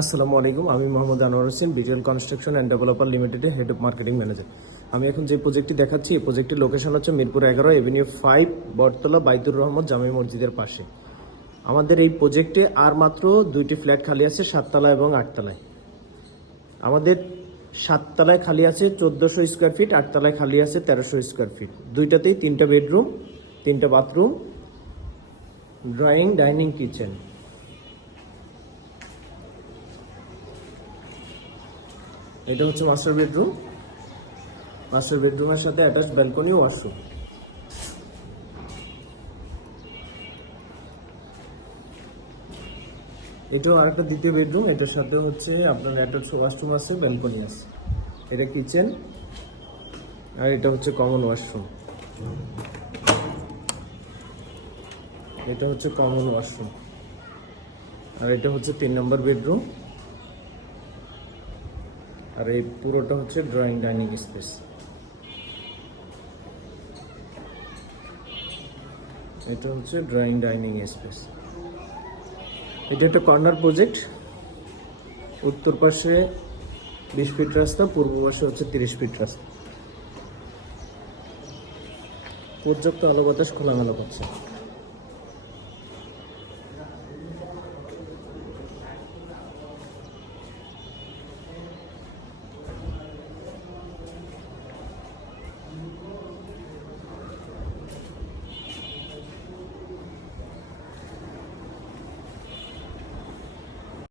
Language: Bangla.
আসসালামু আলাইকুম, আমি Mohammad Anwar Hossain, visual construction and developer লিমিটেডে হেড অফ মার্কেটিং ম্যানেজার। আমি এখন যে প্রজেক্টটি দেখাচ্ছি, এই প্রজেক্টের লোকেশন হচ্ছে মিরপুর 11 এভিনিউ 5, বটতলা, বাইতুর রহমত জামে মসজিদের পাশে। আমাদের এই প্রজেক্টে আর মাত্র 2টি ফ্ল্যাট খালি আছে, 7তলা এবং 8তলায়। আমাদের 7তলায় খালি আছে 1400 স্কোয়ার ফিট, 8তলায় খালি আছে 1300 স্কোয়ার ফিট। দুইটাতেই 3টা বেডরুম, 3টা বাথরুম, ড্রয়িং, ডাইনিং, কিচেন। এটা হচ্ছে মাস্টার বেডরুম। মাস্টার বেডরুমের সাথে অ্যাটাচ ব্যালকনি ও ওয়াশরুম। এটাও আরেকটা দ্বিতীয় বেডরুম, এটার সাথে হচ্ছে আপনার অ্যাটাচ ওয়াশরুম আছে, ব্যালকনি আছে। এটা কিচেন, আর এটা হচ্ছে কমন ওয়াশরুম। এটা হচ্ছে কমন ওয়াশরুম, আর এটা হচ্ছে 3 নম্বর বেডরুম, আর এই পুরোটা হচ্ছে ড্রয়িং ডাইনিং স্পেস। এটা হচ্ছে ড্রয়িং ডাইনিং স্পেস। এটা একটা কর্নার প্রজেক্ট। উত্তর পাশে 20 ফিট রাস্তা, পূর্ব পাশে হচ্ছে 30 ফিট রাস্তা। পর্যাপ্ত আলো বাতাস খোলামেলা পাচ্ছে।